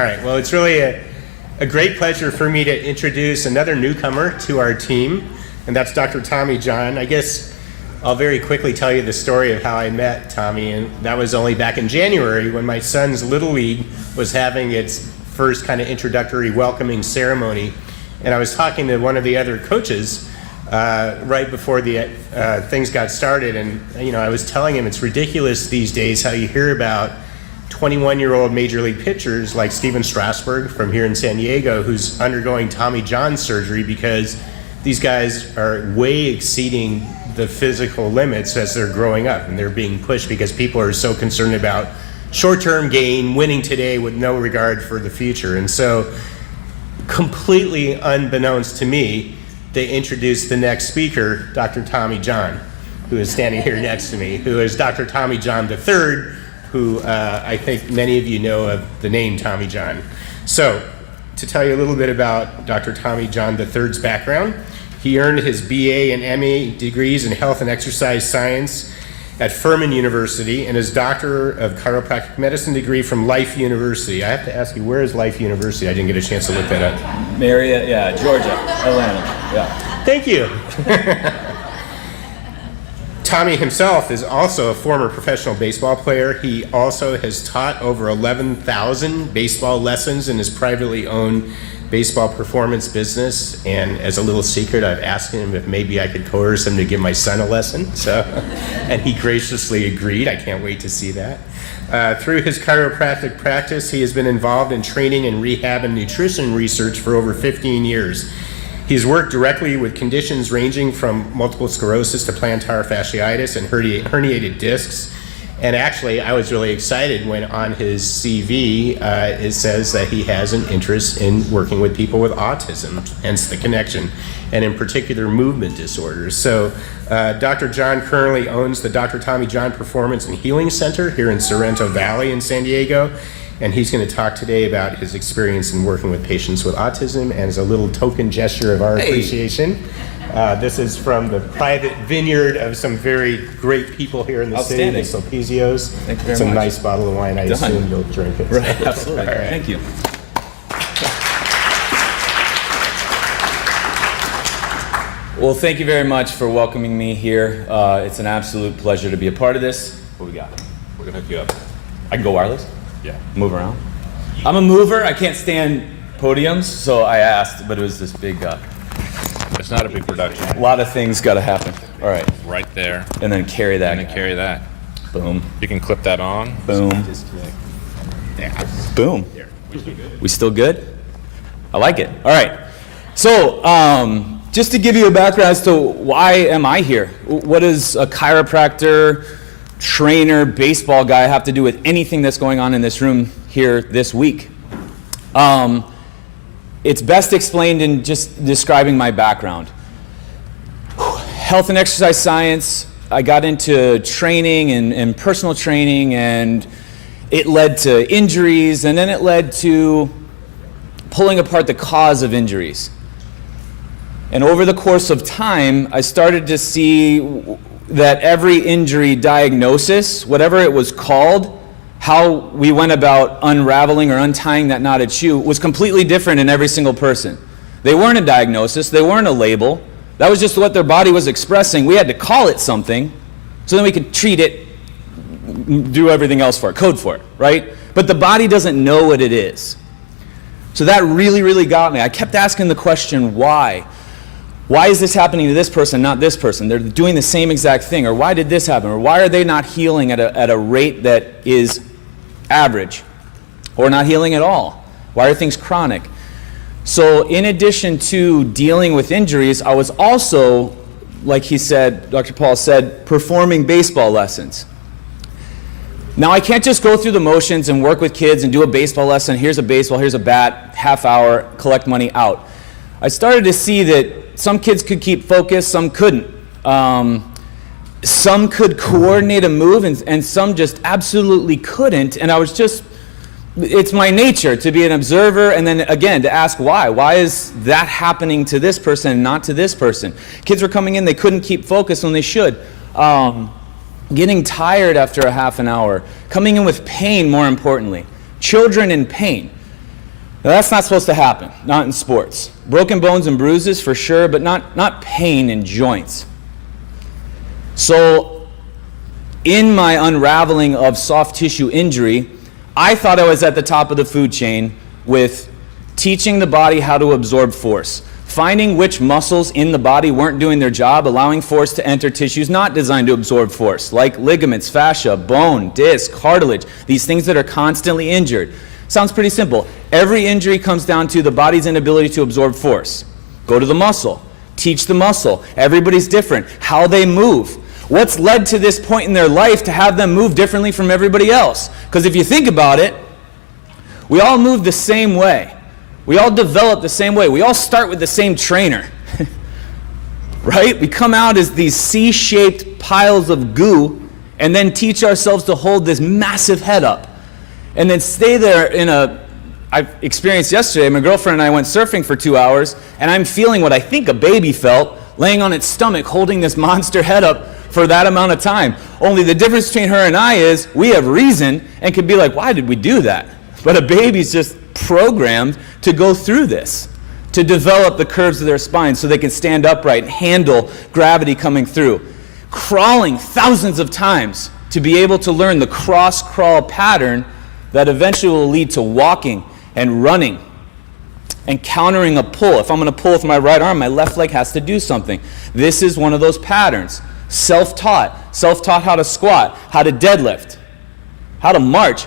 All right, well, it's really a great pleasure for me to introduce another newcomer to our team, and that's Dr. Tommy John. I guess I'll very quickly tell you the story of how I met Tommy, and that was only back in January when my son's Little League was having its first kind of introductory welcoming ceremony, and I was talking to one of the other coaches right before the things got started, and I was telling him it's ridiculous these days how you hear about 21-year-old major league pitchers like Steven Strasburg from here in San Diego who's undergoing Tommy John surgery because these guys are way exceeding the physical limits as they're growing up, and they're being pushed because people are so concerned about short-term gain, winning today with no regard for the future. And so, completely unbeknownst to me, they introduced the next speaker, Dr. Tommy John, who is standing here next to me, who is Dr. Tommy John III, who I think many of you know of the name Tommy John. So, to tell you a little bit about Dr. Tommy John III's background, he earned his BA and MA degrees in health and exercise science at Furman University and his Doctor of Chiropractic Medicine degree from Life University. I have to ask you, where is Life University? I didn't get a chance to look that up. Georgia, Atlanta, yeah. Thank you. Tommy himself is also a former professional baseball player. He also has taught over 11,000 baseball lessons in his privately owned baseball performance business. And as a little secret, I've asked him if maybe I could coerce him to give my son a lesson. And he graciously agreed. I can't wait to see that. Through his chiropractic practice, he has been involved in training and rehab and nutrition research for over 15 years. He's worked directly with conditions ranging from multiple sclerosis to plantar fasciitis and herniated discs. And actually, I was really excited when on his CV, it says that he has an interest in working with people with autism, hence the connection, and in particular movement disorders. So Dr. John currently owns the Dr. Tommy John Performance and Healing Center here in Sorrento Valley in San Diego. And he's going to talk today about his experience in working with patients with autism, and as a little token gesture of our appreciation, this is from the private vineyard of some very great people here in the city, the Sulpizios. Thank you very much. It's a nice bottle of wine. I assume you'll drink it. Right, absolutely. All right. Thank you. Well, thank you very much for welcoming me here. It's an absolute pleasure to be a part of this. What we got? We're going to hook you up. I can go wireless? Yeah. Move around? I'm a mover. I can't stand podiums, so I asked, but it was this big... It's not a big production. A lot of things got to happen. All right. Right there. And then carry that. And then carry that. Boom. You can clip that on. Boom. Yeah. Boom. We still good? I like it. All right. So, just to give you a background as to why am I here? What does a chiropractor, trainer, baseball guy have to do with anything that's going on in this room here this week? It's best explained in just describing my background. Health and exercise science, I got into training and personal training, and it led to injuries, and then it led to pulling apart the cause of injuries. And over the course of time, I started to see that every injury diagnosis, whatever it was called, how we went about unraveling or untying that knotted shoe was completely different in every single person. They weren't a diagnosis, they weren't a label. That was just what their body was expressing. We had to call it something so then we could treat it, do everything else for it, code for it, right? But the body doesn't know what it is. So that really, really got me. I kept asking the question, why? Why is this happening to this person, not this person? They're doing the same exact thing. Or why did this happen? Or why are they not healing at a rate that is average? Or not healing at all? Why are things chronic? So in addition to dealing with injuries, I was also, like he said, Dr. Paul said, performing baseball lessons. Now I can't just go through the motions and work with kids and do a baseball lesson. Here's a baseball, here's a bat, half hour, collect money, out. I started to see that some kids could keep focus, some couldn't. Some could coordinate a move and some just absolutely couldn't. And I was just, it's my nature to be an observer and then again to ask why. Why is that happening to this person and not to this person? Kids were coming in, they couldn't keep focus when they should. Getting tired after a half an hour. Coming in with pain, more importantly. Children in pain. Now, that's not supposed to happen, not in sports. Broken bones and bruises for sure, but not pain in joints. So, in my unraveling of soft tissue injury, I thought I was at the top of the food chain with teaching the body how to absorb force, finding which muscles in the body weren't doing their job, allowing force to enter tissues not designed to absorb force, like ligaments, fascia, bone, disc, cartilage, these things that are constantly injured. Sounds pretty simple. Every injury comes down to the body's inability to absorb force. Go to the muscle, teach the muscle. Everybody's different. How they move. What's led to this point in their life to have them move differently from everybody else? Because if you think about it, we all move the same way. We all develop the same way. We all start with the same trainer. Right? We come out as these C-shaped piles of goo and then teach ourselves to hold this massive head up. And then stay there in I experienced yesterday, my girlfriend and I went surfing for 2 hours, and I'm feeling what I think a baby felt, laying on its stomach, holding this monster head up for that amount of time. Only the difference between her and I is we have reason and can be like, why did we do that? But a baby's just programmed to go through this, to develop the curves of their spine so they can stand upright and handle gravity coming through. Crawling thousands of times to be able to learn the cross-crawl pattern that eventually will lead to walking and running and countering a pull. If I'm going to pull with my right arm, my left leg has to do something. This is one of those patterns. Self-taught how to squat, how to deadlift, how to march.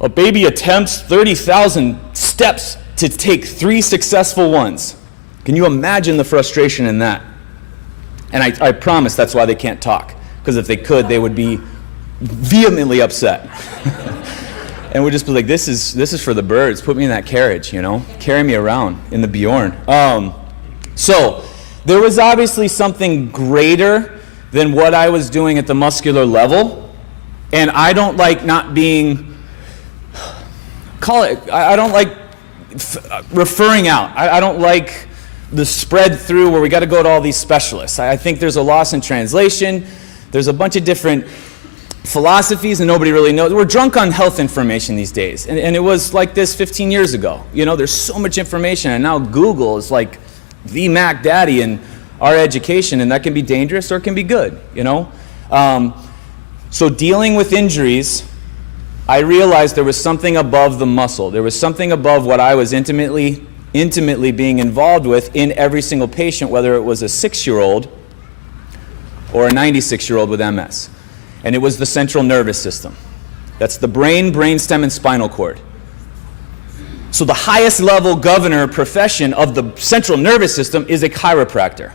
A baby attempts 30,000 steps to take 3 successful ones. Can you imagine the frustration in that? And I promise that's why they can't talk, because if they could, they would be vehemently upset. And we'd just be like, this is for the birds. Put me in that carriage, Carry me around in the Bjorn. So there was obviously something greater than what I was doing at the muscular level. And I don't like not being, I don't like referring out. I don't like the spread through where we got to go to all these specialists. I think there's a loss in translation. There's a bunch of different philosophies and nobody really knows. We're drunk on health information these days. And it was like this 15 years ago. There's so much information, and now Google is like the Mac Daddy in our education, and that can be dangerous or it can be good, So dealing with injuries, I realized there was something above the muscle. There was something above what I was intimately being involved with in every single patient, whether it was a 6-year-old or a 96-year-old with MS. And it was the central nervous system. That's the brain, brainstem, and spinal cord. So the highest level governor profession of the central nervous system is a chiropractor.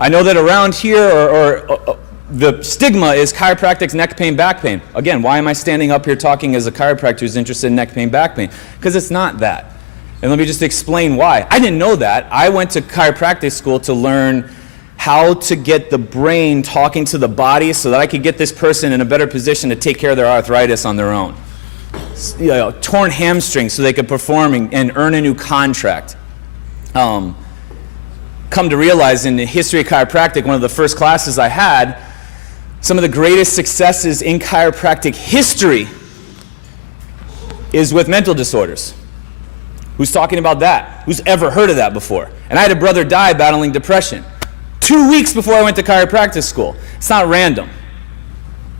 I know that around here, or the stigma is chiropractic's neck pain, back pain. Again, why am I standing up here talking as a chiropractor who's interested in neck pain, back pain? Because it's not that. And let me just explain why. I didn't know that. I went to chiropractic school to learn how to get the brain talking to the body so that I could get this person in a better position to take care of their arthritis on their own. Torn hamstrings so they could perform and earn a new contract. Come to realize in the history of chiropractic, one of the first classes I had, some of the greatest successes in chiropractic history is with mental disorders. Who's talking about that? Who's ever heard of that before? And I had a brother die battling depression 2 weeks before I went to chiropractic school. It's not random.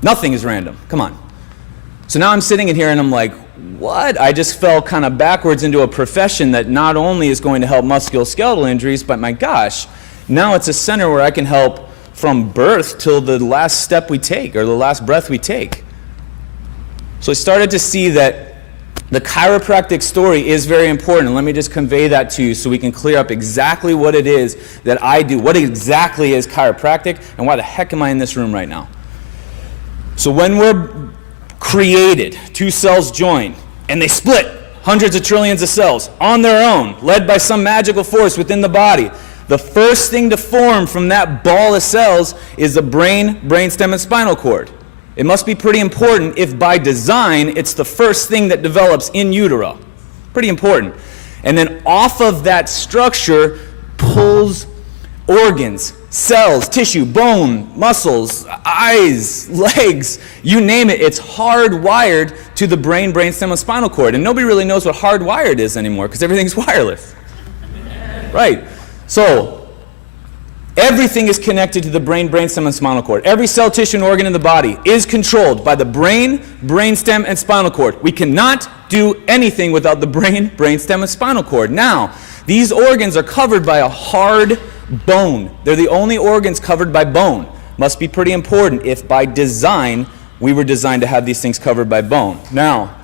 Nothing is random. Come on. So now I'm sitting in here and I'm like, what? I just fell kind of backwards into a profession that not only is going to help musculoskeletal injuries, but my gosh, now it's a center where I can help from birth till the last step we take or the last breath we take. So I started to see that the chiropractic story is very important, and let me just convey that to you so we can clear up exactly what it is that I do. What exactly is chiropractic, and why the heck am I in this room right now? So when we're created, 2 cells join, and they split hundreds of trillions of cells on their own, led by some magical force within the body. The first thing to form from that ball of cells is the brain, brainstem, and spinal cord. It must be pretty important if by design it's the first thing that develops in utero. Pretty important. And then off of that structure pulls organs, cells, tissue, bone, muscles, eyes, legs, you name it, it's hardwired to the brain, brainstem, and spinal cord. And nobody really knows what hardwired is anymore because everything's wireless. Right. So, everything is connected to the brain, brainstem, and spinal cord. Every cell, tissue, and organ in the body is controlled by the brain, brainstem, and spinal cord. We cannot do anything without the brain, brainstem, and spinal cord. Now, these organs are covered by a hard bone. They're the only organs covered by bone. Must be pretty important if by design we were designed to have these things covered by bone. Now,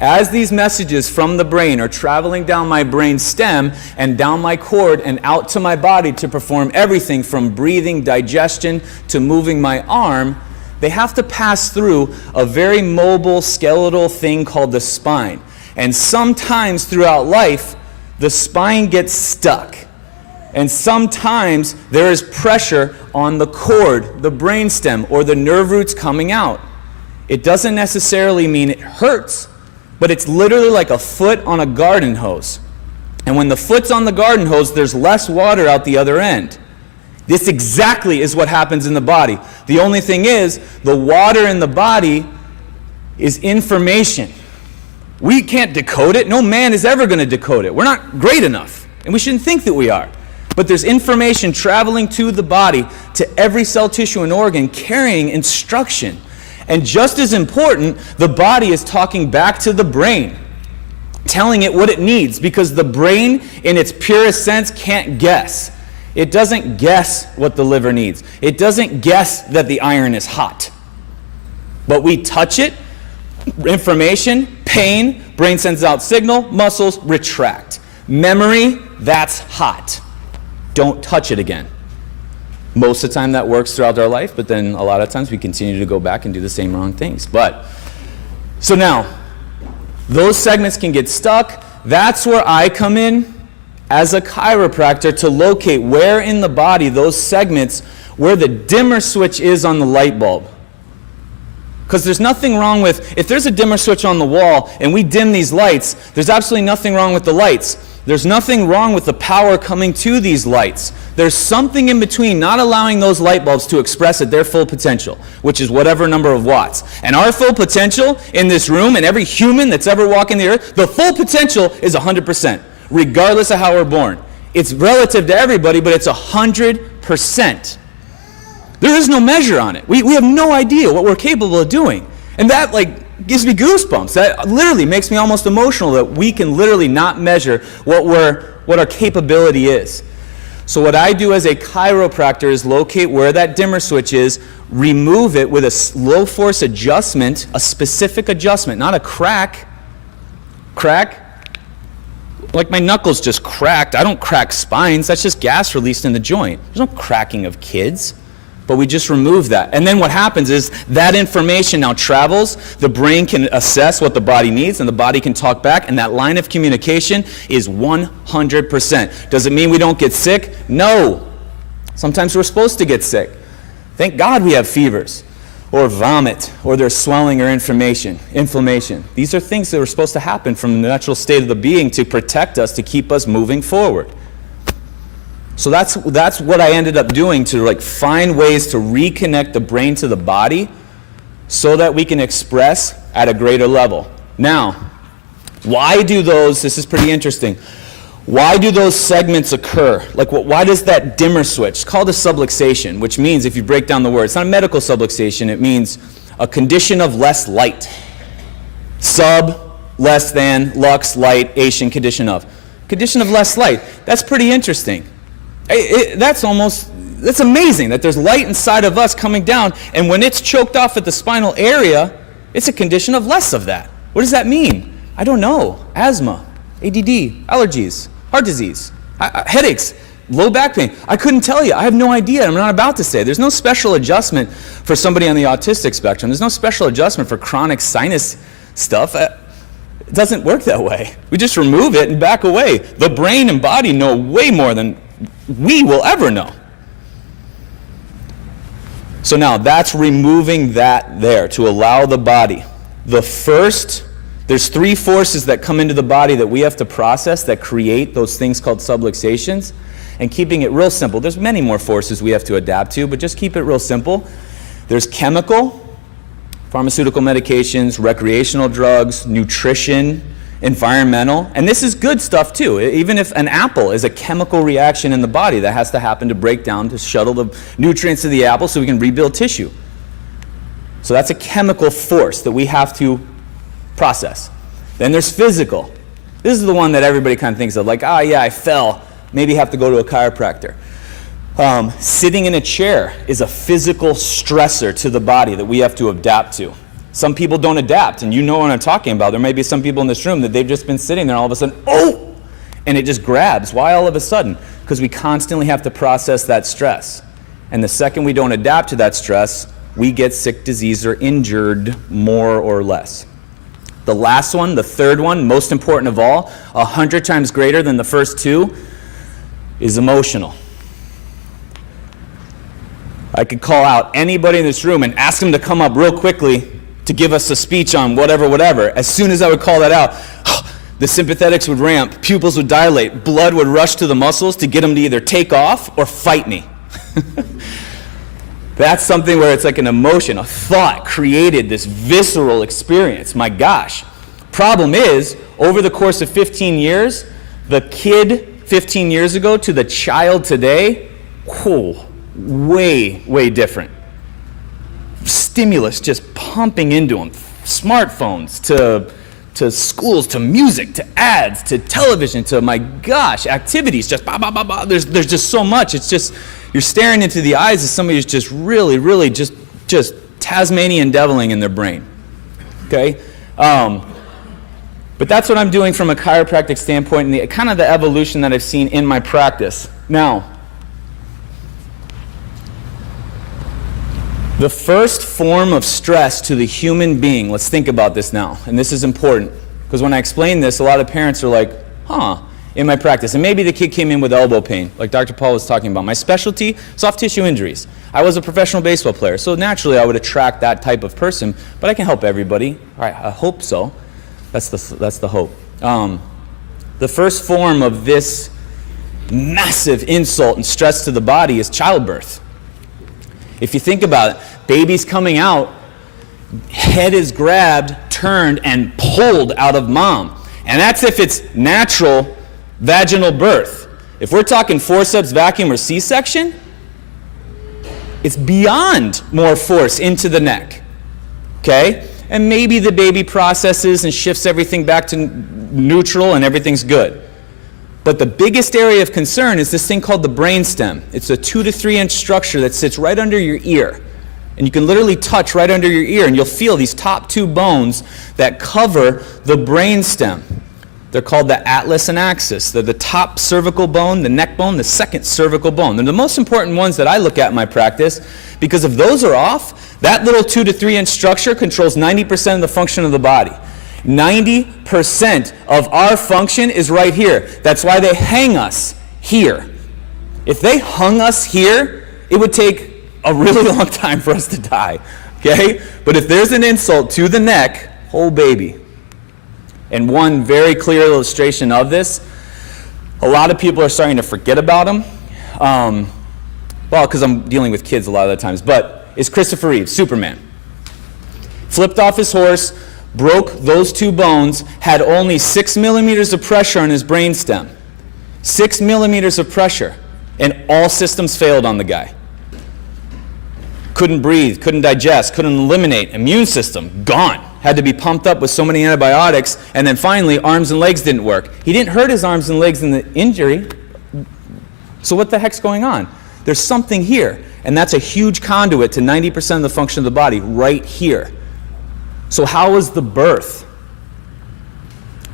as these messages from the brain are traveling down my brain stem and down my cord and out to my body to perform everything from breathing, digestion, to moving my arm, they have to pass through a very mobile skeletal thing called the spine. And sometimes throughout life, the spine gets stuck. And sometimes there is pressure on the cord, the brainstem, or the nerve roots coming out. It doesn't necessarily mean it hurts, but it's literally like a foot on a garden hose. And when the foot's on the garden hose, there's less water out the other end. This exactly is what happens in the body. The only thing is, the water in the body is information. We can't decode it. No man is ever going to decode it. We're not great enough, and we shouldn't think that we are. But there's information traveling to the body, to every cell, tissue, and organ, carrying instruction. And just as important, the body is talking back to the brain, telling it what it needs, because the brain, in its purest sense, can't guess. It doesn't guess what the liver needs. It doesn't guess that the iron is hot. But we touch it, information, pain, brain sends out signal, muscles retract. Memory, that's hot. Don't touch it again. Most of the time that works throughout our life, but then a lot of times we continue to go back and do the same wrong things. So now, those segments can get stuck. That's where I come in as a chiropractor to locate where in the body those segments, where the dimmer switch is on the light bulb. Because there's nothing wrong with, if there's a dimmer switch on the wall and we dim these lights, there's absolutely nothing wrong with the lights. There's nothing wrong with the power coming to these lights. There's something in between not allowing those light bulbs to express at their full potential, which is whatever number of watts. And our full potential in this room, and every human that's ever walked the earth, the full potential is 100%, regardless of how we're born. It's relative to everybody, but it's 100%. There is no measure on it. We have no idea what we're capable of doing. And that gives me goosebumps. That literally makes me almost emotional that we can literally not measure what our capability is. So what I do as a chiropractor is locate where that dimmer switch is, remove it with a low force adjustment, a specific adjustment, not a crack. Crack? Like my knuckles just cracked. I don't crack spines. That's just gas released in the joint. There's no cracking of kids. But we just remove that. And then what happens is that information now travels, the brain can assess what the body needs, and the body can talk back, and that line of communication is 100%. Does it mean we don't get sick? No. Sometimes we're supposed to get sick. Thank God we have fevers, or vomit, or there's swelling or inflammation. These are things that are supposed to happen from the natural state of the being to protect us, to keep us moving forward. So that's what I ended up doing, to find ways to reconnect the brain to the body so that we can express at a greater level. Now, this is pretty interesting, why do those segments occur? Why does that dimmer switch? It's called a subluxation, which means, if you break down the word, it's not a medical subluxation, it means a condition of less light. Sub, less than, lux, light, ation, condition of. Condition of less light. That's pretty interesting. That's amazing that there's light inside of us coming down, and when it's choked off at the spinal area, it's a condition of less of that. What does that mean? I don't know. Asthma, ADD, allergies, heart disease, headaches, low back pain. I couldn't tell you. I have no idea. I'm not about to say. There's no special adjustment for somebody on the autistic spectrum. There's no special adjustment for chronic sinus stuff. It doesn't work that way. We just remove it and back away. The brain and body know way more than we will ever know. So now that's removing that there to allow the body. The first There's 3 forces that come into the body that we have to process that create those things called subluxations. And keeping it real simple, there's many more forces we have to adapt to, but just keep it real simple. There's chemical, pharmaceutical medications, recreational drugs, nutrition, environmental, and this is good stuff too. Even if an apple is a chemical reaction in the body that has to happen to break down to shuttle the nutrients to the apple so we can rebuild tissue. So that's a chemical force that we have to process. Then there's physical. This is the one that everybody kind of thinks of, like, yeah, I fell, maybe have to go to a chiropractor. Sitting in a chair is a physical stressor to the body that we have to adapt to. Some people don't adapt, and you know what I'm talking about. There may be some people in this room that they've just been sitting there, and all of a sudden, oh! And it just grabs. Why all of a sudden? Because we constantly have to process that stress. And the second we don't adapt to that stress, we get sick, disease, or injured more or less. The last one, the third one, most important of all, 100 times greater than the first 2, is emotional. I could call out anybody in this room and ask them to come up real quickly to give us a speech on whatever. As soon as I would call that out, the sympathetics would ramp, pupils would dilate, blood would rush to the muscles to get them to either take off or fight me. That's something where it's like an emotion, a thought created this visceral experience. My gosh. Problem is, over the course of 15 years, the kid 15 years ago to the child today, way different. Stimulus just pumping into them. Smartphones to schools, to music, to ads, to television, to, my gosh, activities, just bah, bah, bah, bah. There's just so much. It's just, you're staring into the eyes of somebody who's just really just Tasmanian deviling in their brain. Okay? But that's what I'm doing from a chiropractic standpoint and kind of the evolution that I've seen in my practice. Now, the first form of stress to the human being, let's think about this now, and this is important, because when I explain this, a lot of parents are like, in my practice, and maybe the kid came in with elbow pain, like Dr. Paul was talking about. My specialty, soft tissue injuries. I was a professional baseball player, so naturally I would attract that type of person, but I can help everybody. All right, I hope so. That's the hope. The first form of this massive insult and stress to the body is childbirth. If you think about it, baby's coming out, head is grabbed, turned, and pulled out of mom. And that's if it's natural vaginal birth. If we're talking forceps, vacuum, or C-section, it's beyond more force into the neck. Okay? And maybe the baby processes and shifts everything back to neutral and everything's good. But the biggest area of concern is this thing called the brainstem. It's a 2 to 3 inch structure that sits right under your ear. And you can literally touch right under your ear and you'll feel these top 2 bones that cover the brainstem. They're called the atlas and axis. They're the top cervical bone, the neck bone, the second cervical bone. They're the most important ones that I look at in my practice because if those are off, that little 2 to 3 inch structure controls 90% of the function of the body. 90% of our function is right here. That's why they hang us here. If they hung us here, it would take a really long time for us to die. Okay? But if there's an insult to the neck, oh baby. And one very clear illustration of this, a lot of people are starting to forget about him. Well, because I'm dealing with kids a lot of the times, but it's Christopher Reeve, Superman. Flipped off his horse, broke those 2 bones, had only 6 millimeters of pressure on his brainstem. 6 millimeters of pressure, and all systems failed on the guy. Couldn't breathe, couldn't digest, couldn't eliminate, immune system, gone. Had to be pumped up with so many antibiotics, and then finally, arms and legs didn't work. He didn't hurt his arms and legs in the injury, so what the heck's going on? There's something here, and that's a huge conduit to 90% of the function of the body, right here. So how was the birth?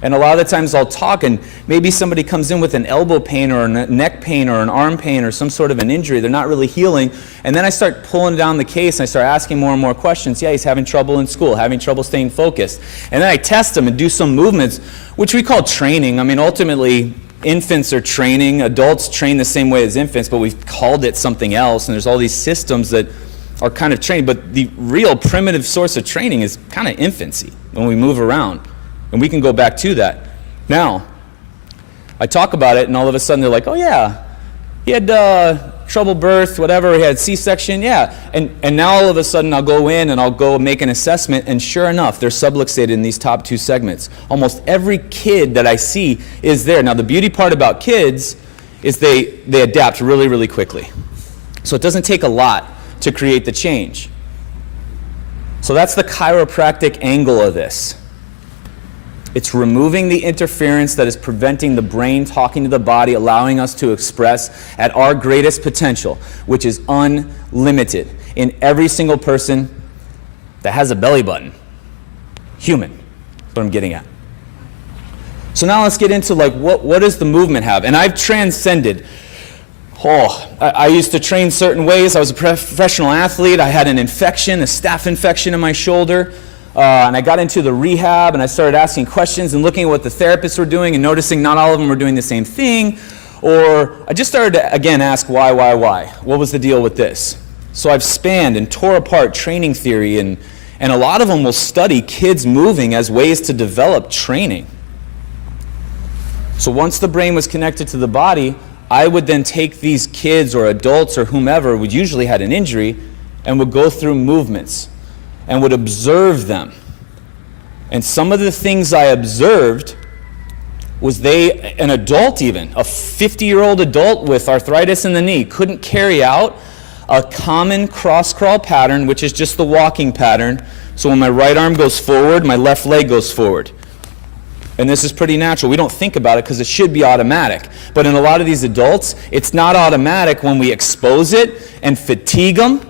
And a lot of the times I'll talk and maybe somebody comes in with an elbow pain or a neck pain or an arm pain or some sort of an injury. They're not really healing. And then I start pulling down the case and I start asking more and more questions. Yeah, he's having trouble in school, having trouble staying focused. And then I test him and do some movements, which we call training. I mean, ultimately, infants are training. Adults train the same way as infants, but we've called it something else. And there's all these systems that are kind of trained, but the real primitive source of training is kind of infancy when we move around. And we can go back to that. Now, I talk about it, and all of a sudden they're like, oh yeah, he had trouble birth, whatever, he had C-section, yeah. And now all of a sudden I'll go in and I'll go make an assessment, and sure enough, they're subluxated in these top 2 segments. Almost every kid that I see is there. Now the beauty part about kids is they adapt really, really quickly. So it doesn't take a lot to create the change. So that's the chiropractic angle of this. It's removing the interference that is preventing the brain talking to the body, allowing us to express at our greatest potential, which is unlimited in every single person that has a belly button. Human, that's what I'm getting at. So now let's get into like what does the movement have? And I've transcended. I used to train certain ways. I was a professional athlete. I had an infection, a staph infection in my shoulder. And I got into the rehab, and I started asking questions and looking at what the therapists were doing and noticing not all of them were doing the same thing. Or I just started to, again, ask why? What was the deal with this? So I've spanned and tore apart training theory, and a lot of them will study kids moving as ways to develop training. So once the brain was connected to the body, I would then take these kids or adults or whomever would usually had an injury and would go through movements and would observe them. And some of the things I observed was an adult even, a 50-year-old adult with arthritis in the knee, couldn't carry out a common cross-crawl pattern, which is just the walking pattern. So when my right arm goes forward, my left leg goes forward. And this is pretty natural. We don't think about it because it should be automatic. But in a lot of these adults, it's not automatic when we expose it and fatigue them,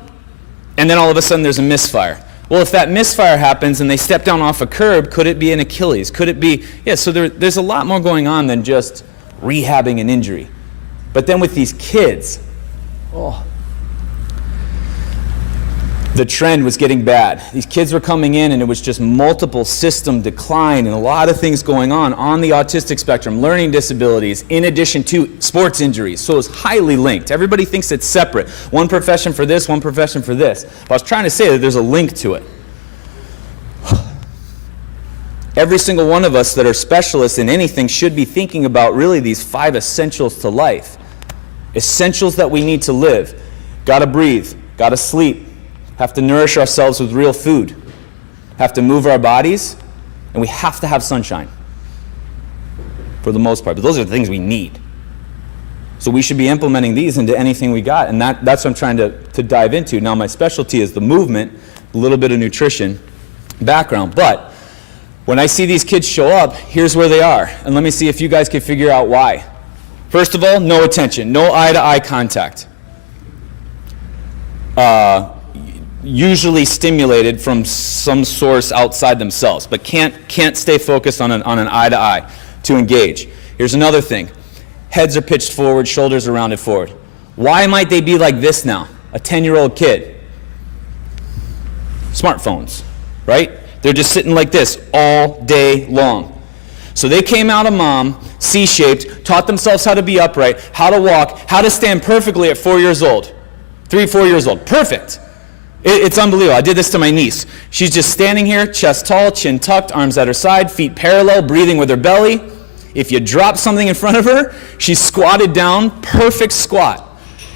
and then all of a sudden there's a misfire. Well, if that misfire happens and they step down off a curb, could it be an Achilles? Could it be, so there's a lot more going on than just rehabbing an injury. But then with these kids, the trend was getting bad. These kids were coming in and it was just multiple system decline and a lot of things going on the autistic spectrum, learning disabilities, in addition to sports injuries. So it was highly linked. Everybody thinks it's separate. One profession for this, one profession for this. But I was trying to say that there's a link to it. Every single one of us that are specialists in anything should be thinking about really these 5 essentials to life. Essentials that we need to live. Gotta breathe, gotta sleep, have to nourish ourselves with real food, have to move our bodies, and we have to have sunshine for the most part. But those are the things we need. So we should be implementing these into anything we got, and that's what I'm trying to dive into. Now my specialty is the movement, a little bit of nutrition background, but when I see these kids show up, here's where they are, and let me see if you guys can figure out why. First of all, no attention, no eye-to-eye contact. Usually stimulated from some source outside themselves, but can't stay focused on an eye-to-eye to engage. Here's another thing. Heads are pitched forward, shoulders are rounded forward. Why might they be like this now? A 10-year-old kid. Smartphones, right? They're just sitting like this all day long. So they came out of mom, C-shaped, taught themselves how to be upright, how to walk, how to stand perfectly at 4 years old. 3, 4 years old. Perfect. It's unbelievable. I did this to my niece. She's just standing here, chest tall, chin tucked, arms at her side, feet parallel, breathing with her belly. If you drop something in front of her, she's squatted down, perfect squat.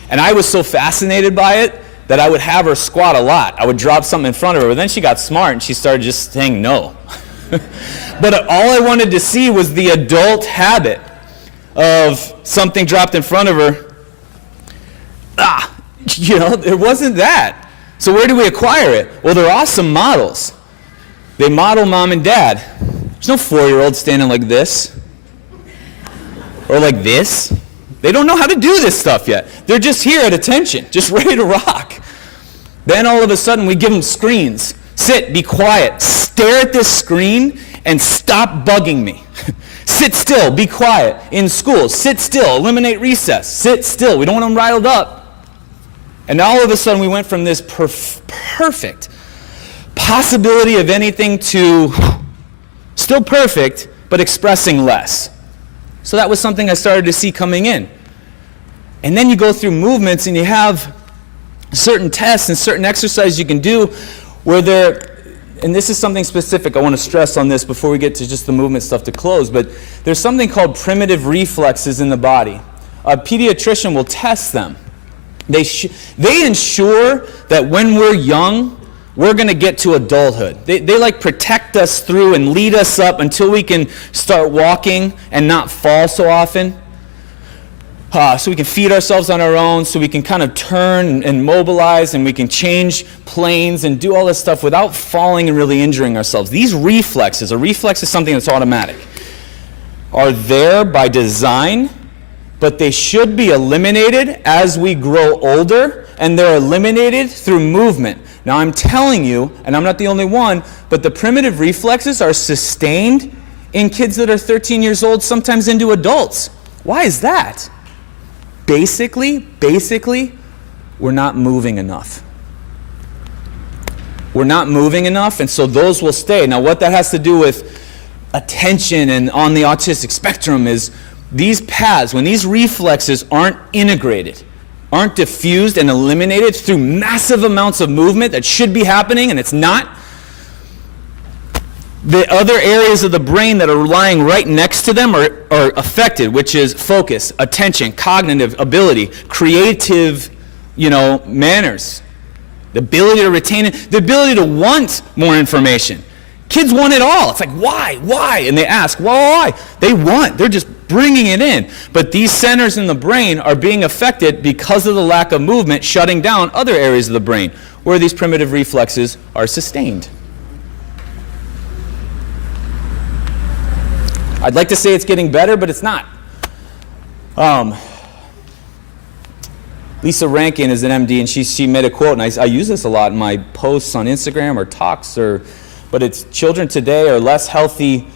And I was so fascinated by it that I would have her squat a lot. I would drop something in front of her, but then she got smart and she started just saying no. But all I wanted to see was the adult habit of something dropped in front of her. It wasn't that. So where do we acquire it? Well, they're awesome models. They model mom and dad. There's no 4-year-old standing like this. Or like this. They don't know how to do this stuff yet. They're just here at attention, just ready to rock. Then all of a sudden we give them screens. Sit, be quiet, stare at this screen and stop bugging me. Sit still, be quiet. In school, sit still, eliminate recess, sit still. We don't want them riled up. And all of a sudden we went from this perfect possibility of anything to still perfect, but expressing less. So that was something I started to see coming in. And then you go through movements and you have certain tests and certain exercises you can do where and this is something specific, I want to stress on this before we get to just the movement stuff to close, but there's something called primitive reflexes in the body. A pediatrician will test them. They ensure that when we're young, we're going to get to adulthood. They like protect us through and lead us up until we can start walking and not fall so often. So we can feed ourselves on our own, so we can kind of turn and mobilize, and we can change planes and do all this stuff without falling and really injuring ourselves. These reflexes, a reflex is something that's automatic, are there by design, but they should be eliminated as we grow older, and they're eliminated through movement. Now I'm telling you, and I'm not the only one, but the primitive reflexes are sustained in kids that are 13 years old, sometimes into adults. Why is that? Basically, we're not moving enough. We're not moving enough, and so those will stay. Now, what that has to do with attention and on the autistic spectrum is these paths, when these reflexes aren't integrated, aren't diffused and eliminated through massive amounts of movement that should be happening, and it's not, the other areas of the brain that are lying right next to them are affected, which is focus, attention, cognitive ability, creative, manners, the ability to retain it, the ability to want more information. Kids want it all. It's like, why? And they ask, why? They're just bringing it in. But these centers in the brain are being affected because of the lack of movement, shutting down other areas of the brain where these primitive reflexes are sustained. I'd like to say it's getting better, but it's not. Lisa Rankin is an MD, and she made a quote, and I use this a lot in my posts on Instagram or talks, but it's children today are less healthy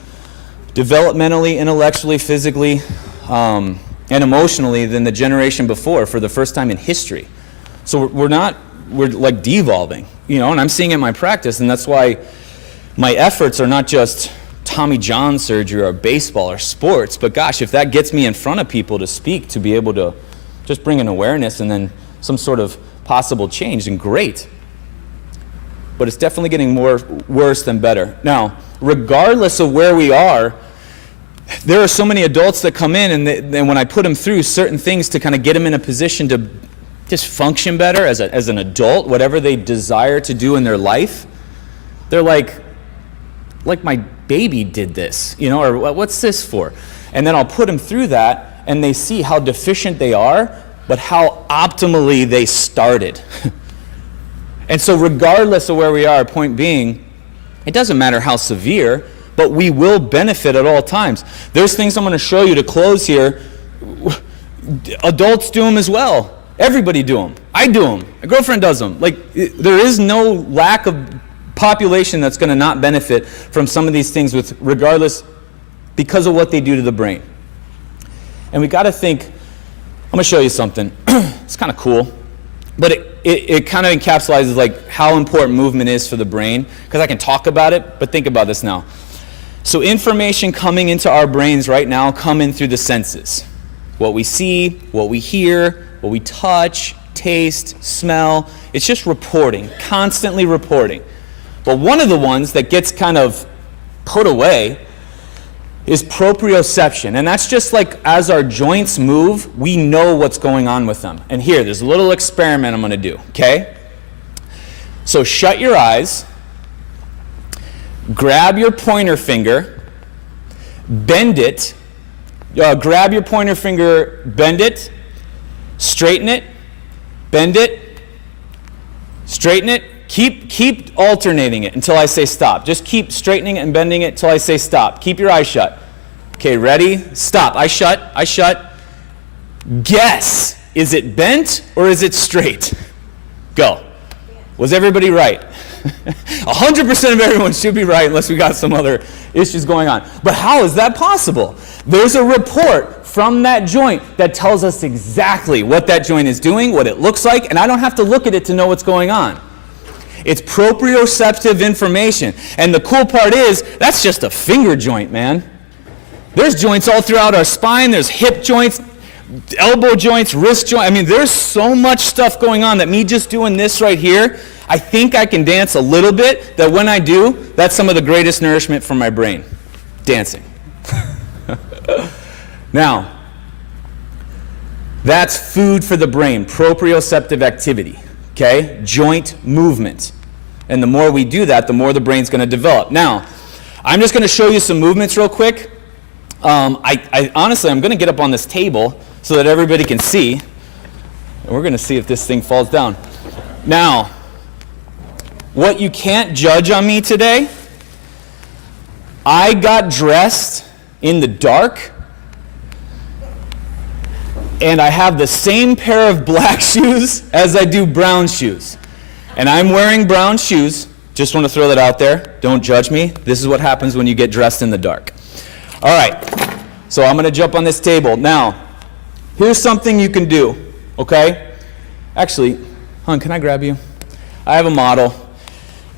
developmentally, intellectually, physically, and emotionally than the generation before for the first time in history. So we're like devolving, and I'm seeing it in my practice, and that's why my efforts are not just Tommy John surgery or baseball or sports, but gosh, if that gets me in front of people to speak, to be able to just bring an awareness and then some sort of possible change, then great. But it's definitely getting worse than better. Now, regardless of where we are, there are so many adults that come in, and when I put them through certain things to kind of get them in a position to just function better as an adult, whatever they desire to do in their life, they're like my baby did this, or what's this for? And then I'll put them through that, and they see how deficient they are, but how optimally they started. And so regardless of where we are, point being, it doesn't matter how severe, but we will benefit at all times. There's things I'm going to show you to close here. Adults do them as well. Everybody do them. I do them. My girlfriend does them. There is no lack of population that's going to not benefit from some of these things regardless because of what they do to the brain. And we got to think, I'm going to show you something. It's kind of cool, but it kind of encapsulates how important movement is for the brain, because I can talk about it, but think about this now. So information coming into our brains right now come in through the senses. What we see, what we hear, what we touch, taste, smell. It's just reporting, constantly reporting. But one of the ones that gets kind of put away is proprioception. And that's just as our joints move, we know what's going on with them. And there's a little experiment I'm going to do, okay? So shut your eyes, grab your pointer finger, bend it, grab your pointer finger, bend it, straighten it, bend it, straighten it. Keep alternating it until I say stop. Just keep straightening it and bending it until I say stop. Keep your eyes shut. Okay, ready? Stop. I shut. Guess, is it bent or is it straight? Go. Was everybody right? 100% of everyone should be right unless we got some other issues going on. But how is that possible? There's a report from that joint that tells us exactly what that joint is doing, what it looks like, and I don't have to look at it to know what's going on. It's proprioceptive information. And the cool part is, that's just a finger joint, man. There's joints all throughout our spine. There's hip joints. elbow joints, wrist joint. I mean, there's so much stuff going on that me just doing this right here, I think I can dance a little bit, that when I do, that's some of the greatest nourishment for my brain. Dancing. Now, that's food for the brain, proprioceptive activity, okay? Joint movement. And the more we do that, the more the brain's going to develop. Now, I'm just going to show you some movements real quick. I honestly, I'm going to get up on this table so that everybody can see. And we're going to see if this thing falls down. Now, what you can't judge on me today, I got dressed in the dark, and I have the same pair of black shoes as I do brown shoes. And I'm wearing brown shoes. Just want to throw that out there. Don't judge me. This is what happens when you get dressed in the dark. All right. So I'm going to jump on this table. Now, here's something you can do, okay? Actually, hon, can I grab you? I have a model.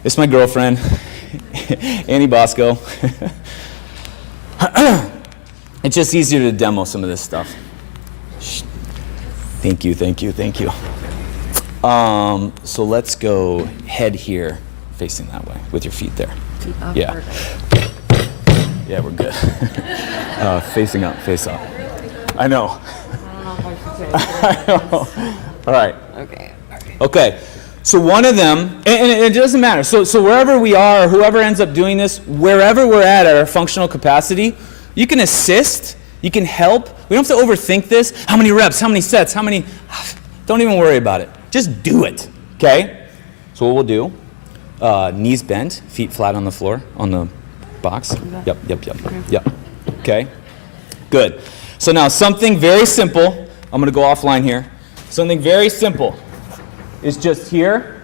It's my girlfriend, Annie Bosco. It's just easier to demo some of this stuff. Thank you, thank you, thank you. So let's go head here, facing that way, with your feet there. Feet up. Yeah. Perfect. Yeah, we're good. Facing up, face up. I know. I don't know if I should say that. I know. All right. Okay. Okay. So one of them, and it doesn't matter. So wherever we are, whoever ends up doing this, wherever we're at our functional capacity, you can assist, you can help. We don't have to overthink this. How many reps, how many sets, how many, don't even worry about it. Just do it, okay? So what we'll do, knees bent, feet flat on the floor, on the box. Yep. Okay, good. So now something very simple, I'm gonna go offline here. Something very simple is just here,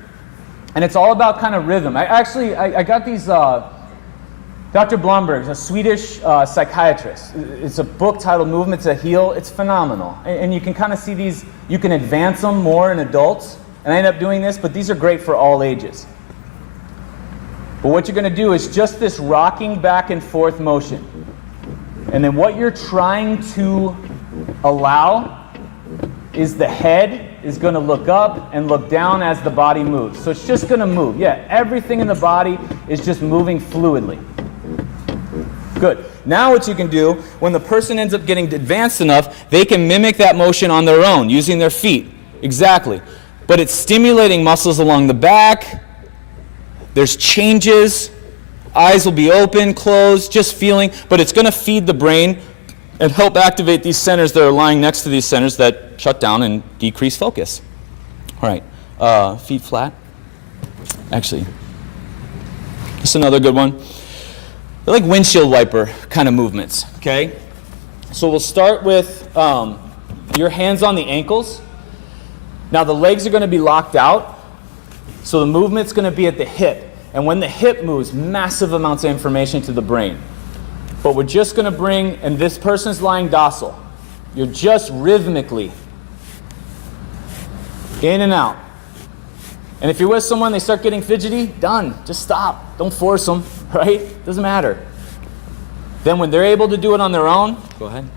and it's all about kind of rhythm. I got these, Dr. Blomberg, a Swedish psychiatrist. It's a book titled Movement to Heal. It's phenomenal. And you can kind of see these, you can advance them more in adults. And I end up doing this, but these are great for all ages. But what you're going to do is just this rocking back and forth motion. And then what you're trying to allow is the head is going to look up and look down as the body moves. So it's just going to move. Yeah, everything in the body is just moving fluidly. Good. Now what you can do, when the person ends up getting advanced enough, they can mimic that motion on their own, using their feet. Exactly. But it's stimulating muscles along the back. There's changes. Eyes will be open, closed, just feeling. But it's going to feed the brain and help activate these centers that are lying next to these centers that shut down and decrease focus. All right. Feet flat. Actually, this is another good one. They're like windshield wiper kind of movements, okay? So we'll start with your hands on the ankles. Now the legs are going to be locked out, so the movement's going to be at the hip. And when the hip moves, massive amounts of information to the brain. But we're just going to bring, and this person's lying docile. You're just rhythmically in and out. And if you're with someone, they start getting fidgety, done. Just stop. Don't force them, right? Doesn't matter. Then when they're able to do it on their own, go ahead.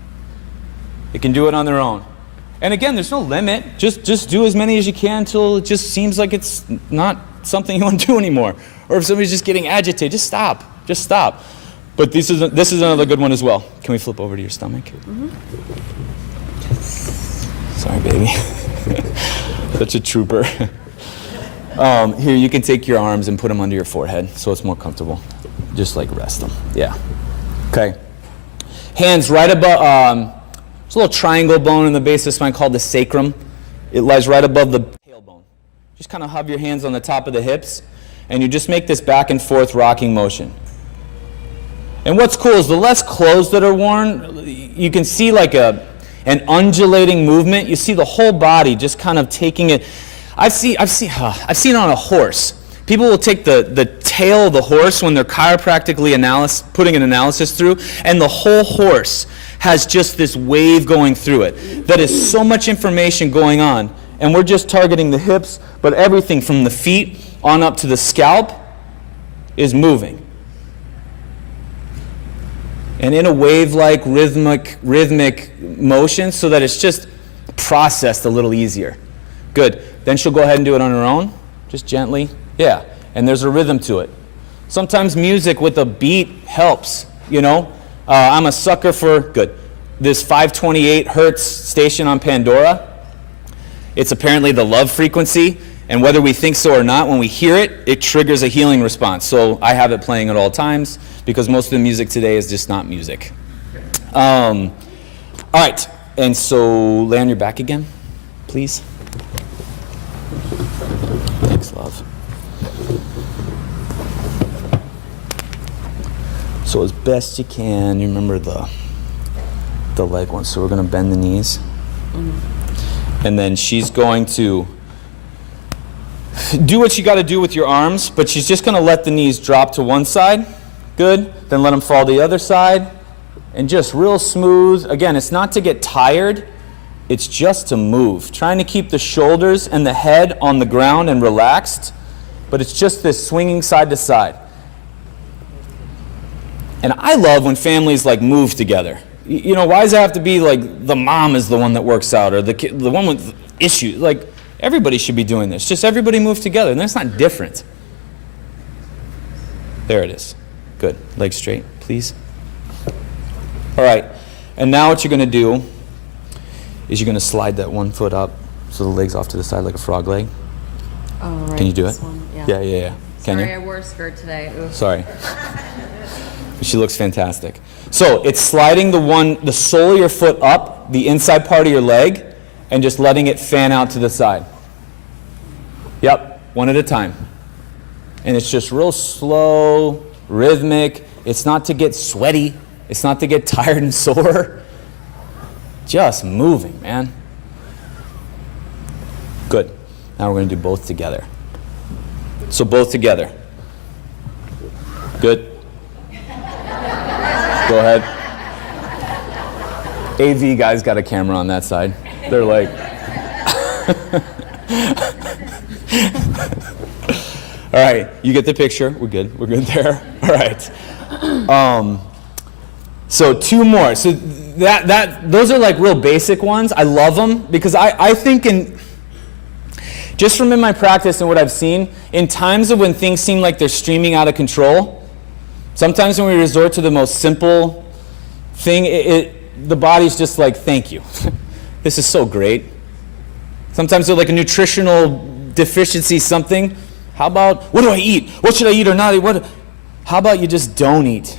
They can do it on their own. And again, there's no limit. Just do as many as you can until it just seems like it's not something you want to do anymore. Or if somebody's just getting agitated, just stop. Just stop. But this is another good one as well. Can we flip over to your stomach? Mm-hmm. Sorry, baby. Such a trooper. Here, you can take your arms and put them under your forehead so it's more comfortable. Just like rest them. Yeah. Okay. Hands right above, there's a little triangle bone in the base of the spine called the sacrum. It lies right above the tailbone. Just kind of have your hands on the top of the hips, and you just make this back and forth rocking motion. And what's cool is the less clothes that are worn, you can see like an undulating movement. You see the whole body just kind of taking it. I've seen it on a horse. People will take the tail of the horse when they're chiropractically putting an analysis through, and the whole horse has just this wave going through it. That is so much information going on. And we're just targeting the hips, but everything from the feet on up to the scalp is moving. and in a wave-like rhythmic motion so that it's just processed a little easier. Good. Then she'll go ahead and do it on her own, just gently. Yeah, and there's a rhythm to it. Sometimes music with a beat helps, you know. I'm a sucker for, good, this 528 hertz station on Pandora. It's apparently the love frequency, and whether we think so or not, when we hear it, it triggers a healing response. So I have it playing at all times because most of the music today is just not music. All right, and so lay on your back again, please. Thanks, love. So as best you can, you remember the leg one. So we're going to bend the knees. And then she's going to do what you got to do with your arms, but she's just going to let the knees drop to one side. Good. Then let them fall to the other side. And just real smooth. Again, it's not to get tired. It's just to move. Trying to keep the shoulders and the head on the ground and relaxed. But it's just this swinging side to side. And I love when families like move together. You know, why does it have to be like the mom is the one that works out or the kid, the one with issues? Like, everybody should be doing this. Just everybody move together, and that's not different. There it is. Good. Legs straight, please. All right. And now what you're going to do is you're going to slide that one foot up so the leg's off to the side like a frog leg. Oh, right. Can you do this it? one, yeah. Yeah. Can Sorry, you? I wore a skirt today. Oof. Sorry. She looks fantastic. So it's sliding the sole of your foot up, the inside part of your leg, and just letting it fan out to the side. Yep, one at a time. And it's just real slow, rhythmic. It's not to get sweaty. It's not to get tired and sore. Just moving, man. Good. Now we're going to do both together. So both together. Good. Go ahead. AV guys got a camera on that side. They're like... All right, you get the picture. We're good. We're good there. All right. So two more. So those are like real basic ones. I love them because I think just from in my practice and what I've seen, in times of when things seem like they're streaming out of control, sometimes when we resort to the most simple thing, the body's just like, thank you. This is so great. Sometimes they're like a nutritional deficiency, something. How about, what do I eat? What should I eat or not eat? How about you just don't eat?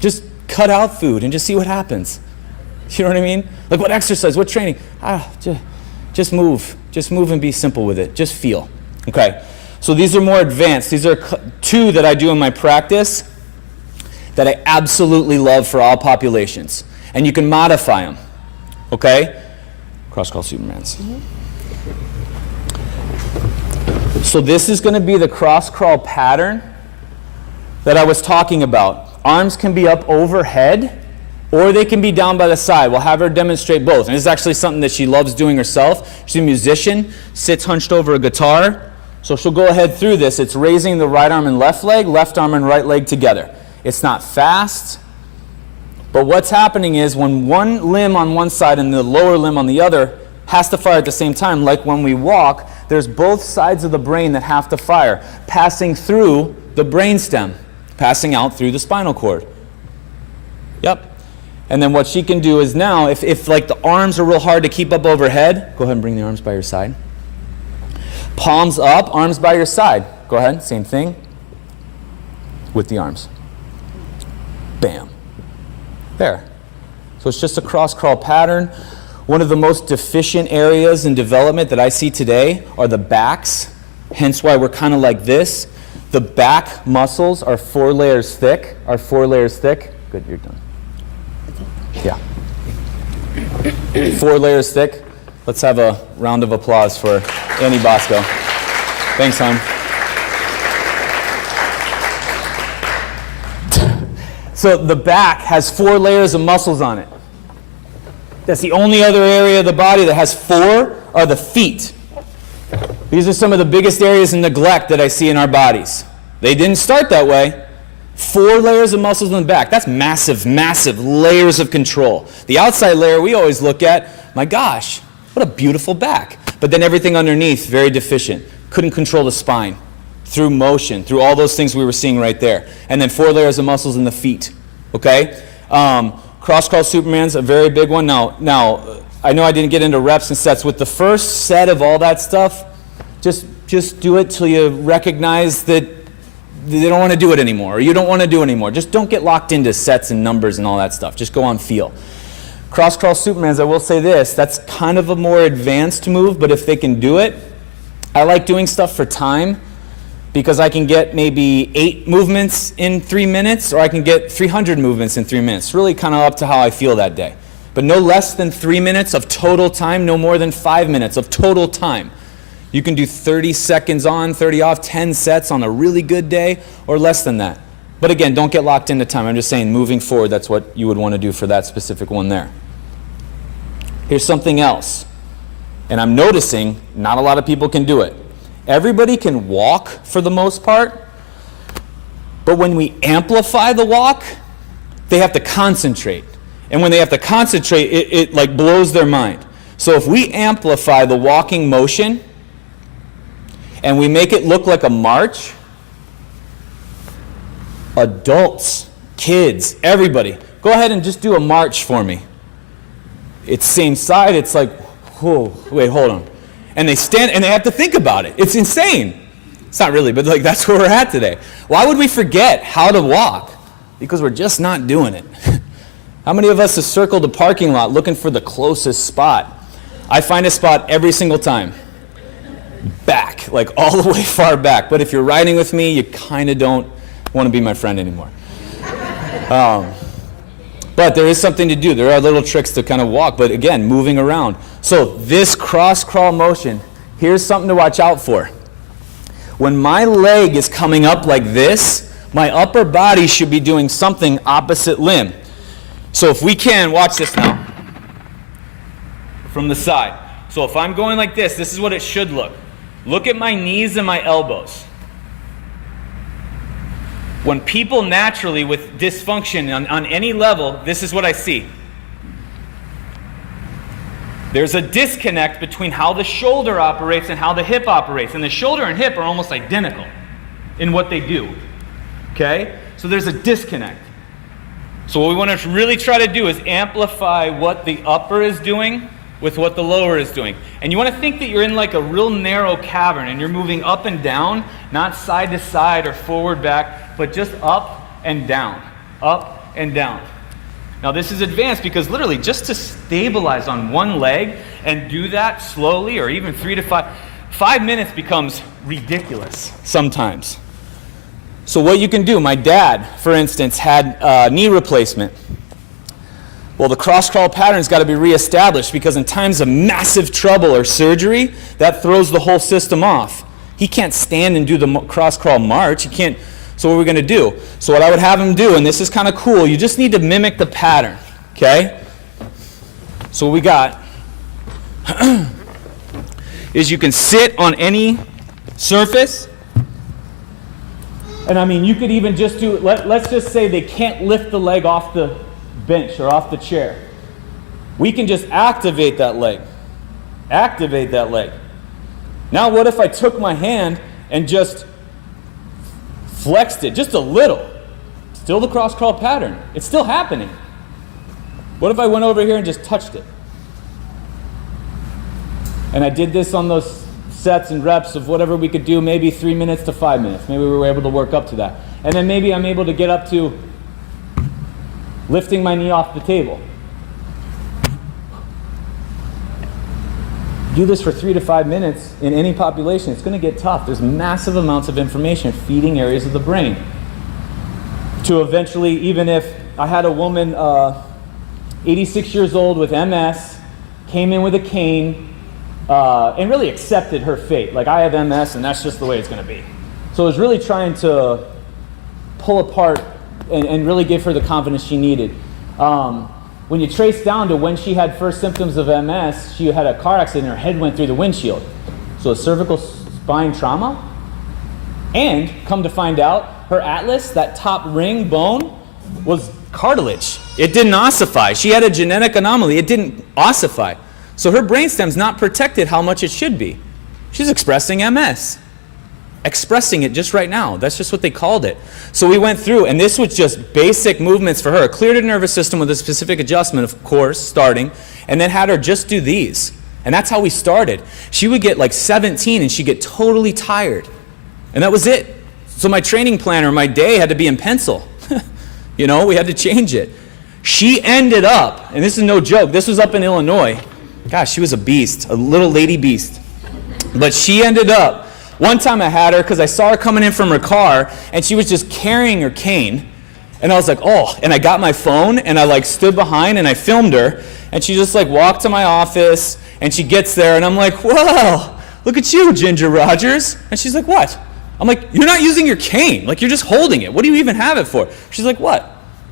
Just cut out food and just see what happens. You know what I mean? Like what exercise, what training? Just move. Just move and be simple with it. Just feel. Okay. So these are more advanced. These are two that I do in my practice that I absolutely love for all populations. And you can modify them. Okay? Cross-crawl Supermans. So this is going to be the cross-crawl pattern that I was talking about. Arms can be up overhead, or they can be down by the side. We'll have her demonstrate both. And this is actually something that she loves doing herself. She's a musician, sits hunched over a guitar. So she'll go ahead through this. It's raising the right arm and left arm and right leg together. It's not fast, but what's happening is when one limb on one side and the lower limb on the other has to fire at the same time, like when we walk, there's both sides of the brain that have to fire, passing through the brainstem, passing out through the spinal cord. Yep. And then what she can do is now, if like the arms are real hard to keep up overhead, go ahead and bring the arms by your side. Palms up, arms by your side. Go ahead, same thing with the arms. Bam. There. So it's just a cross-crawl pattern. One of the most deficient areas in development that I see today are the backs, hence why we're kind of like this. The back muscles are 4 layers thick. Good, you're done. Yeah. 4 layers thick. Let's have a round of applause for Annie Bosco. Thanks, hon. So the back has 4 layers of muscles on it. That's the only other area of the body that has 4 are the feet. These are some of the biggest areas of neglect that I see in our bodies. They didn't start that way. 4 layers of muscles in the back. That's massive, massive layers of control. The outside layer we always look at, my gosh, what a beautiful back. But then everything underneath, very deficient. Couldn't control the spine through motion, through all those things we were seeing right there. And then 4 layers of muscles in the feet, okay? Cross crawl Superman's a very big one. Now, I know I didn't get into reps and sets. With the first set of all that stuff, just do it till you recognize that they don't want to do it anymore, or you don't want to do it anymore. Just don't get locked into sets and numbers and all that stuff. Just go on feel. Cross crawl Supermans, I will say this, that's kind of a more advanced move, but if they can do it, I like doing stuff for time because I can get maybe 8 movements in 3 minutes, or I can get 300 movements in 3 minutes. It's really kind of up to how I feel that day. But no less than 3 minutes of total time, no more than 5 minutes of total time. You can do 30 seconds on, 30 off, 10 sets on a really good day, or less than that. But again, don't get locked into time. I'm just saying, moving forward, that's what you would want to do for that specific one there. Here's something else. And I'm noticing not a lot of people can do it. Everybody can walk for the most part, but when we amplify the walk, they have to concentrate. And when they have to concentrate, it like blows their mind. So if we amplify the walking motion, and we make it look like a march, adults, kids, everybody, go ahead and just do a march for me. It's same side, it's like, whoa, wait, hold on. And they stand, and they have to think about it. It's insane. It's not really, but like that's where we're at today. Why would we forget how to walk? Because we're just not doing it. How many of us have circled a parking lot looking for the closest spot? I find a spot every single time. Back, like all the way far back. But if you're riding with me, you kind of don't want to be my friend anymore. But there is something to do. There are little tricks to kind of walk, but again, moving around. So this cross crawl motion, here's something to watch out for. When my leg is coming up like this, my upper body should be doing something opposite limb. So if we can, watch this now, from the side. So if I'm going like this is what it should look. Look at my knees and my elbows. When people naturally with dysfunction on any level, this is what I see. There's a disconnect between how the shoulder operates and how the hip operates. And the shoulder and hip are almost identical in what they do. Okay? So there's a disconnect. So what we want to really try to do is amplify what the upper is doing with what the lower is doing. And you want to think that you're in like a real narrow cavern and you're moving up and down, not side to side or forward back, but just up and down, up and down. Now this is advanced because literally just to stabilize on one leg and do that slowly, or even 3 to 5 minutes becomes ridiculous sometimes. So what you can do, my dad, for instance, had knee replacement. Well, the cross-crawl pattern's got to be reestablished because in times of massive trouble or surgery, that throws the whole system off. He can't stand and do the cross-crawl march. He can't. So what are we going to do? So what I would have him do, and this is kind of cool, you just need to mimic the pattern, okay? So what we got is you can sit on any surface. And I mean, you could even just do, let's just say they can't lift the leg off the bench or off the chair. We can just activate that leg. Activate that leg. Now what if I took my hand and just flexed it just a little? Still the cross crawl pattern. It's still happening. What if I went over here and just touched it? And I did this on those sets and reps of whatever we could do, maybe 3 minutes to 5 minutes. Maybe we were able to work up to that. And then maybe I'm able to get up to lifting my knee off the table. Do this for 3 to 5 minutes in any population. It's going to get tough. There's massive amounts of information feeding areas of the brain. To eventually, even if I had a woman, 86 years old with MS, came in with a cane, and really accepted her fate. Like, I have MS and that's just the way it's going to be. So I was really trying to pull apart and really give her the confidence she needed. When you trace down to when she had first symptoms of MS, she had a car accident and her head went through the windshield. So a cervical spine trauma. And come to find out, her atlas, that top ring bone, was cartilage. It didn't ossify. She had a genetic anomaly. It didn't ossify. So her brainstem's not protected how much it should be. She's expressing MS. Expressing it just right now. That's just what they called it. So we went through, and this was just basic movements for her. Cleared her nervous system with a specific adjustment, of course, starting, and then had her just do these. And that's how we started. She would get like 17 and she'd get totally tired. And that was it. So my training planner, my day had to be in pencil. You know, we had to change it. She ended up, and this is no joke, this was up in Illinois. Gosh, she was a beast, a little lady beast. But she ended up, one time I had her because I saw her coming in from her car and she was just carrying her cane. And I was like, oh, and I got my phone and I like stood behind and I filmed her. And she just like walked to my office and she gets there and I'm like, whoa, look at you, Ginger Rogers. And she's like, what? I'm like, you're not using your cane. Like, you're just holding it. What do you even have it for? She's like, what?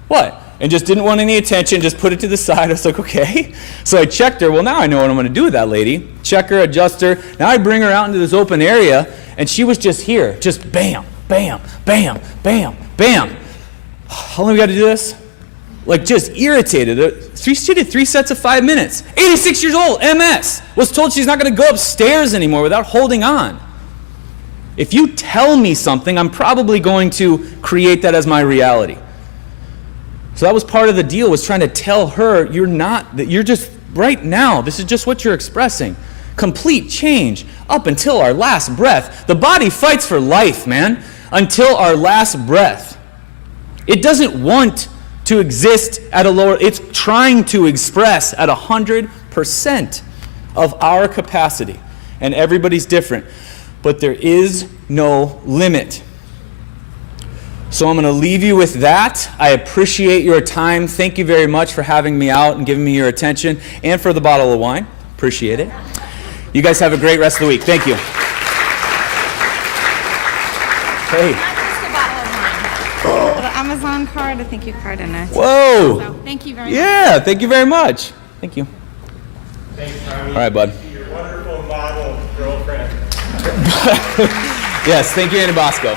What? And just didn't want any attention, just put it to the side. I was like, okay. So I checked her. Well, now I know what I'm going to do with that lady. Check her, adjust her. Now I bring her out into this open area, and she was just here. Just bam, bam, bam, bam, bam. How long we got to do this? Like, just irritated. She did 3 sets of 5 minutes. 86 years old, MS. Was told she's not going to go upstairs anymore without holding on. If you tell me something, I'm probably going to create that as my reality. So that was part of the deal, was trying to tell her, you're not, that you're just, right now, this is just what you're expressing. Complete change up until our last breath. The body fights for life, man, until our last breath. It doesn't want to exist at a lower, it's trying to express at 100% of our capacity. And everybody's different. But there is no limit. So I'm going to leave you with that. I appreciate your time. Thank you very much for having me out and giving me your attention, and for the bottle of wine. Appreciate it. You guys have a great rest of the week. Thank you. Hey. Not just a bottle of wine. A little Amazon card, a thank you card in it. Whoa. So thank you very much. Yeah, thank you very much. Thank you. Thanks, Tommy. All right, bud. Your wonderful model girlfriend. Yes, thank you, Anna Bosco.